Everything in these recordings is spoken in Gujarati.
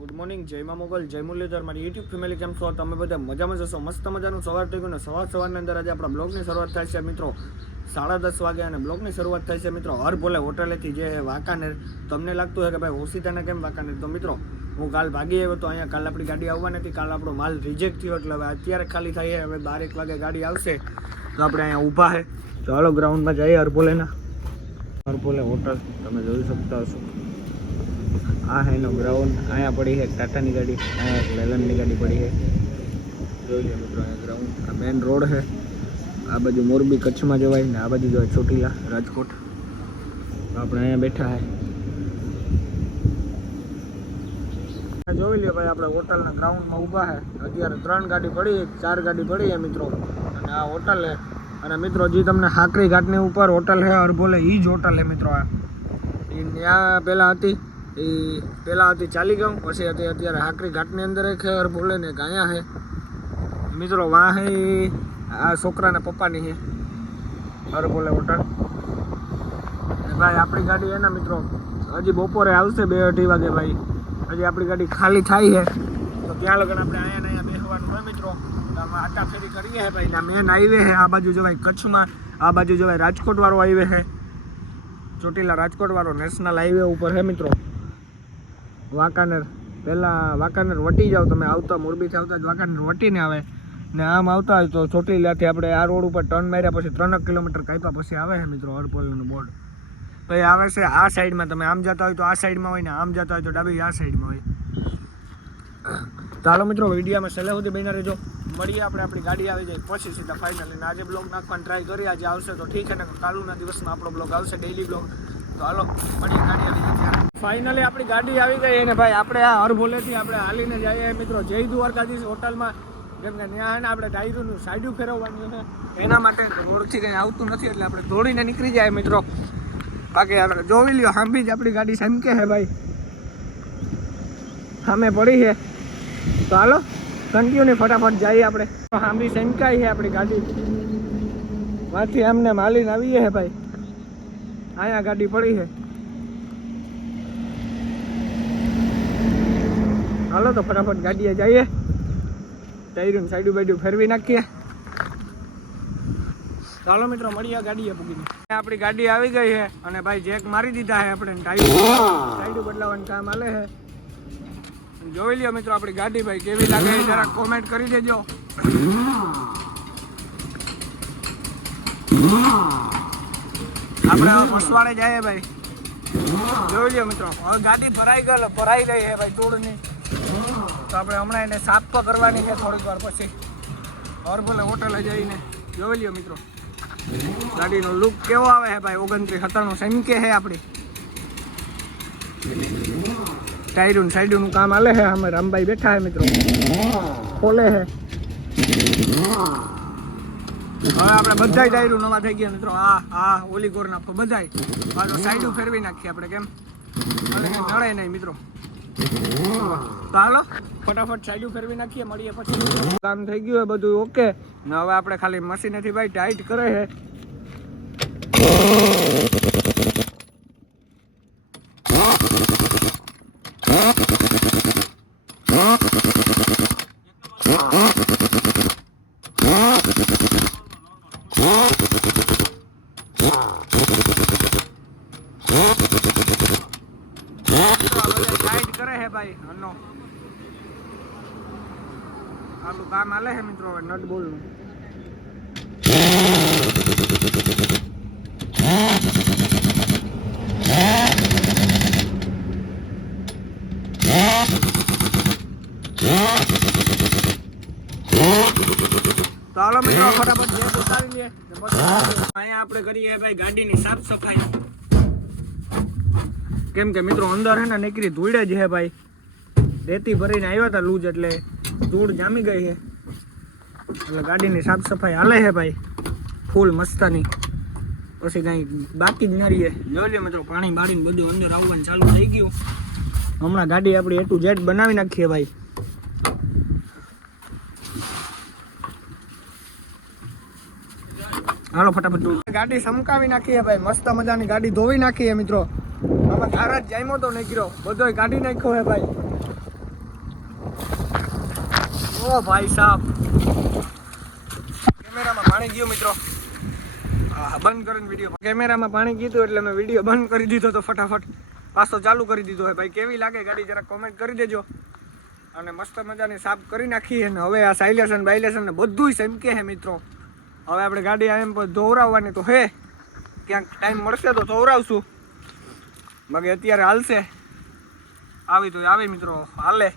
ગુડ મોર્નિંગ, જય મા મોગલ, જય મુરલીધર, મારી યુટ્યુબ ફેમિલી કેમ છો? તમે બધા મજામાં જશો? મસ્ત મજાનું સવાર થઈ ગયું ને સવારની અંદર આજે આપણા બ્લોગની શરૂઆત થાય છે મિત્રો 10:30 વાગે અને બ્લોગની શરૂઆત થાય છે મિત્રો હર ભોલે હોટેલેથી જે વાંકાનેર. તમને લાગતું હોય કે ભાઈ ઓશિતાને કેમ વાંકાનેર? તો મિત્રો હું કાલ ભાગી આવ્યો તો અહીંયા કાલ આપણી ગાડી આવવાની હતી, કાલ આપણો માલ રિજેક્ટ થયો એટલે હવે અત્યારે ખાલી થાય. હવે 12 વાગે ગાડી આવશે તો આપણે અહીંયા ઊભા છે. તો હાલો ગ્રાઉન્ડમાં જઈએ હરભોલે હોટલ તમે જોઈ શકતા હશો. આ હે એનો ગ્રાઉન્ડ. અહીંયા પડી છે ટાટાની ગાડી, અહીંયા એક લેલનની ગાડી પડી છે. જોઈ લો મિત્રો અહીંયા ગ્રાઉન્ડ. આ મેન રોડ છે. આ બાજુ મોરબી કચ્છમાં જવાય ને આ બાજુ જવાય ચોટીલા રાજકોટ. આપણે અહીંયા બેઠા છે. જોઈ લો ભાઈ આપણે હોટલના ગ્રાઉન્ડમાં ઊભા છે. અત્યારે 3 ગાડી પડી, 4 ગાડી પડી છે મિત્રો. અને આ હોટલ છે. અને મિત્રો જે તમને હાકરી ઘાટની ઉપર હોટલ છે હરભોલે, એ જ હોટલ છે મિત્રો. આ ત્યાં પહેલાં હતી ચાલી ગયું, પછી હતી અત્યારે હાકરી ઘાટની અંદર એક હરભોલે ને એક અહીંયા છે મિત્રો. વાં હે આ છોકરાના પપ્પાની છે હરભોલે હોટલ. ભાઈ આપણી ગાડી એના મિત્રો હજી બપોરે આવશે 2-2:30 વાગે. ભાઈ હજી આપણી ગાડી ખાલી થાય છે તો ત્યાં લગન આપણે અહીંયા બેસવાનું હોય મિત્રો. આટા ફેરી કરીએ છે ભાઈ. મેન હાઈવે છે, આ બાજુ જવાય કચ્છમાં, આ બાજુ જવાય રાજકોટ વાળો હાઈવે છે, ચોટીલા રાજકોટ વાળો નેશનલ હાઈવે ઉપર છે મિત્રો. વાંકાનેર પહેલાં વાંકાનેર વટી જાઓ તમે, આવતા મોરબીથી આવતા જ વાંકાનેર વટીને આવે ને આમ આવતા હોય તો ચોટીલાથી આપણે આ રોડ ઉપર ટર્ન માર્યા પછી 3 કિલોમીટર કાપ્યા પછી આવે છે મિત્રો હરભોલેનું બોર્ડ. પછી આવે છે આ સાઈડમાં, તમે આમ જતા હોય તો આ સાઈડમાં હોય ને આમ જતા હોય તો ડાબી આ સાઈડમાં હોય. તો હાલો મિત્રો વિડીયોમાં છેલ્લે સુધી બન્યા રહેજો. મળીએ આપણે આપણી ગાડી આવી જાય પછી સીધા ફાઇનલી. આજે બ્લોગ નાખવાની ટ્રાય કરી, આજે આવશે તો ઠીક છે ને કાલના દિવસમાં આપણો બ્લોગ આવશે ડેઈલી બ્લોગ. તો હાલો મળીએ, ગાડી આવી ગઈ ત્યારે. ફાઇનલી આપણી ગાડી આવી ગઈ અને ભાઈ આપણે આ હરભોલેથી આપણે હાલીને જઈએ મિત્રો જય દ્વારકાધીશ હોટલમાં. કેમ કે ત્યાં ને આપણે ટાયરોનું સાઈડું ફેરવવાનું છે, એના માટે રોડથી કંઈ આવતું નથી એટલે આપણે દોડીને નીકળી જાય મિત્રો. બાકી જોઈ લ્યો સાંભી જ આપણી ગાડી સમકે છે ભાઈ, સામે પડી છે. તો હાલો કન્ટિન્યુ ફટાફટ જઈએ આપણે. સાંભી સંકાઈ છે આપણી ગાડી, માંથી આમને માલીને આવીએ છે ભાઈ. અહીંયા ગાડી પડી છે. હાલો તો ફટાફટ ગાડીએ જઈએ, ટાયરું સાઈડું બાઈડું ફેરવી નાખીએ. ચાલો મિત્રો મળીએ ગાડીએ પૂગીને. આપણી ગાડી આવી ગઈ છે અને ભાઈ જેક મારી દીધા છે આપણે, સાઈડું બદલાવાનું કામ હાલે છે. જોઈ લ્યો મિત્રો આપણી ગાડી ભાઈ કેવી લાગે જરા કોમેન્ટ કરી દેજો. આપણે મસવાડે જઈએ ભાઈ. જોઈ લ્યો મિત્રો હવે ગાડી ભરાઈ રહી છે ભાઈ તોડની. તો આપણે હમણાં એને સાફ તો કરવાની છે થોડીક વાર પછી હરભોલે હોટલે જઈને. જોઈ લ્યો મિત્રો ગાડીનો લુક કેવો આવે છે ભાઈ. 2997 સેમકે છે આપણી. ટાયરું સાઈડનું કામ હાલે છે. અમે રામભાઈ બેઠા છે મિત્રો, ખોલે છે. હવે આપણે બધા ટાયરું નવા થઈ ગયા મિત્રો. આ ઓલી કોર નાખો બધાય પાછો સાઈડું ફેરવી નાખીએ આપણે, કેમ નડે નહીં મિત્રો. તો હાલો ફટાફટ સાઈડું ફેરવી નાખીએ, મળીએ પછી. કામ થઈ ગયું હોય બધું ઓકે ને હવે આપણે ખાલી મશીનેથી ભાઈ ટાઈટ કરે છે. કરે છે ભાઈ આનું કામ હાલે છે મિત્રો. હવે નટ બોલનું તો હાલો મિત્રો ફટાફટ જે ઉતારી લઈએ. અહીંયા આપણે કરીએ ભાઈ ગાડીની સાફ સફાઈ. કેમ કે મિત્રો અંદર હે ને નીકળી ધૂળ જ છે ભાઈ. રેતી ભરીને આવ્યા હતા લૂજ એટલે ધૂળ જામી ગઈ છે એટલે ગાડીની સાફ સફાઈ હાલે છે ભાઈ ફૂલ મસ્તાની. પછી કાંઈ બાકી જ ન રહીએ. જોઈ લો મિત્રો પાણી બાળીને બધું અંદર આવવાનું ચાલુ થઈ ગયું. હમણાં ગાડી આપણી A to Z બનાવી નાખીએ ભાઈ. હાલો ફટાફટ ગાડી સમકાવી નાખીએ ભાઈ. મસ્ત મજાની ગાડી ધોવી નાખીએ મિત્રો. આમાં ધારા જ જામ્યો તો નીકળ્યો બધોય કાઢી નાખ્યો હે ભાઈ. ઓ ભાઈ સાહેબ, કેમેરામાં પાણી ગયું મિત્રો. હા, બંધ કરીને વિડીયો, કેમેરામાં પાણી ગયું એટલે મેં વિડીયો બંધ કરી દીધો તો ફટાફટ પાછો ચાલુ કરી દીધો હોય. ભાઈ કેવી લાગે ગાડી જરા કોમેન્ટ કરી દેજો. અને મસ્ત મજાની સાફ કરી નાખી. અને હવે આ સાઇલેશન બાઇલેશન ને બધુંય સમકે હે મિત્રો. હવે આપણે ગાડી એમ ધોવરાવવાની તો હે, ક્યાંક ટાઈમ મળશે તો ધોવરાવશું, બાકી અત્યારે હાલશે. આવી તો આવી મિત્રો, હાલે.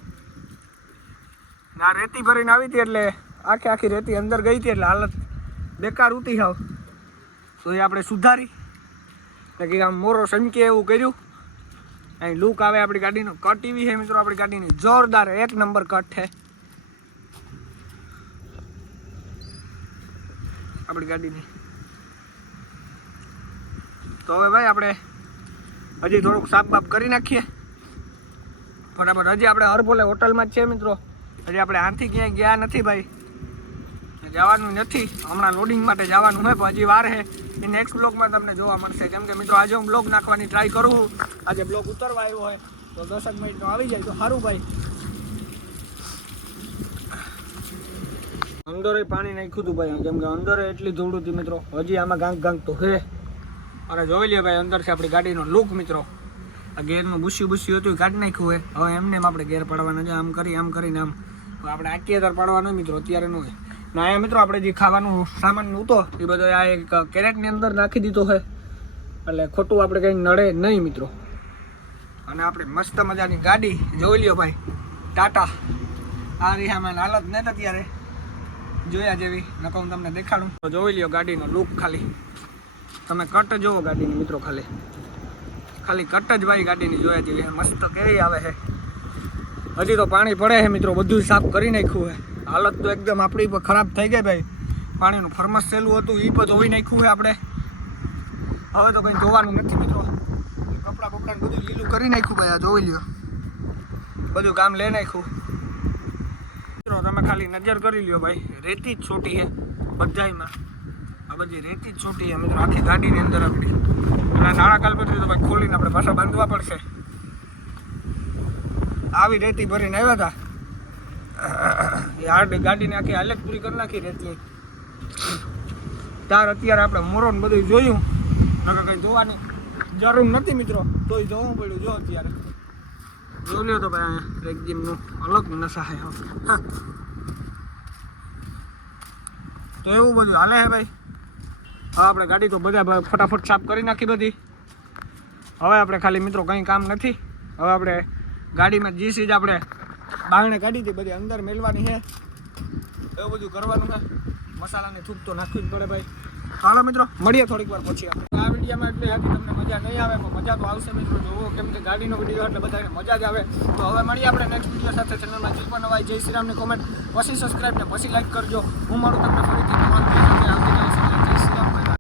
ના રેતી ભરીને આવી હતી એટલે આખી રેતી અંદર ગઈ હતી એટલે હાલત બેકાર ઉતી હાવ. તો એ આપણે સુધારી કે આમ મોરો સમકે એવું કર્યું. અહીં લુક આવે આપણી ગાડીનો. કટ એવી છે મિત્રો આપણી ગાડીની, જોરદાર 1 નંબર કટ છે આપણી ગાડીની. તો હવે ભાઈ આપણે હજી થોડુંક સાફ બાફ કરી નાખીએ ફટાફટ. હજી આપણે હરભોલે હોટલમાં જ છે મિત્રો. હજી આપણે આથી ક્યાંય ગયા નથી ભાઈ, જવાનું નથી. હમણાં લોડિંગ માટે જવાનું હોય પણ હજી વાર છે. એ નેક્સ્ટ બ્લોગમાં તમને જોવા મળશે. કેમ કે મિત્રો આજે હું બ્લોગ નાખવાની ટ્રાય કરું. આજે બ્લોગ ઉતરવા આવ્યો હોય તો 10 મિનિટનો આવી જાય તો સારું ભાઈ. અંદરે પાણી નાખ્યું હતું ભાઈ, કેમ કે અંદરે એટલી ધૂળ હતી મિત્રો. હજી આમાં ગાંક તો હે. અરે જોઈ લે ભાઈ, અંદર છે આપણી ગાડીનો લુક મિત્રો. આ ગેરમાં બુસ્યું હતું એ કાઢી નાખ્યું હોય. હવે એમને આપણે ગેર પાડવાના છે, આમ કરીને આમ. આપણે આટલી અંદર પાડવાનો મિત્રો, અત્યારે ન હોય. ના અહીંયા મિત્રો આપણે જે ખાવાનું સામાન નહોતો એ બધો આ એક કેરેટની અંદર નાખી દીધો છે, એટલે ખોટું આપણે કંઈ નડે નહીં મિત્રો. અને આપણે મસ્ત મજાની ગાડી જોઈ લ્યો ભાઈ, ટાટા. આ રિહામાં હાલત નથી અત્યારે જોયા જેવી, નકો હું તમને દેખાડું. તો જોઈ લ્યો ગાડીનો લુક. ખાલી તમે કટ જોવો ગાડીની મિત્રો, ખાલી કટ જ ભાઈ ગાડીની જોયા જેવી. મસ્ત કેવી આવે છે. હજી તો પાણી પડે છે મિત્રો, બધું સાફ કરી નાખ્યું છે. હાલત તો એકદમ આપણી પર ખરાબ થઈ ગઈ ભાઈ. પાણીનું ફરમસ સેલું હતું એ પણ ધોઈ નાખ્યું છે આપણે. હવે તો કંઈ જોવાનું નથી મિત્રો. કપડાં બધું લીલું કરી નાખ્યું ભાઈ. આ જોઈ લ્યો, બધું કામ લઈ નાખ્યું મિત્રો. તમે ખાલી નજર કરી લ્યો ભાઈ, રેતી જ છોટી છે બધાયમાં. આ બધી રેતી જ છોટી છે મિત્રો આખી ગાડીની અંદર આપણી. અને નાણાં કાલપત્રી તો ભાઈ ખોલીને આપણે પાછા બાંધવા પડશે. આવી રેતી ભરીને આવ્યા હતા. ગાડીને આખી હાલત પૂરી કરી નાખી રેતી. ત્યાર અત્યારે આપણે મોરો ને બધું જોયું, કંઈ જોવાની જરૂર નથી મિત્રો, તોય જોવું પડ્યું. જો અત્યારે જોઈ લ્યો તો ભાઈ, અહીંયા રેગજીમનું અલગ નશા છે. તો એવું બધું હાલે છે ભાઈ. હવે આપણે ગાડી તો બધા ફટાફટ સાફ કરી નાખી બધી. હવે આપણે ખાલી મિત્રો કંઈ કામ નથી. હવે આપણે ગાડીમાં જે ચીજ આપણે બારણે કાઢી હતી બધી અંદર મેળવાની છે, એવું બધું કરવાનું છે. મસાલાની થૂક તો નાખવી જ પડે ભાઈ. હાલો મિત્રો, મળીએ થોડીક વાર પછી. આપણે આ વિડીયોમાં એટલી હતી તમને મજા નહીં આવે પણ મજા તો આવશે મિત્રો જોવો, કેમ કે ગાડીનો વિડીયો એટલે બધાને મજા જ આવે. તો હવે મળીએ આપણે નેક્સ્ટ વિડીયો સાથે. ચેનલમાં જે પણ નવા જય શ્રી રામની કોમેન્ટ, પછી સબસ્ક્રાઈબ ને પછી લાઈક કરજો. હું મારું તમને ફરીથી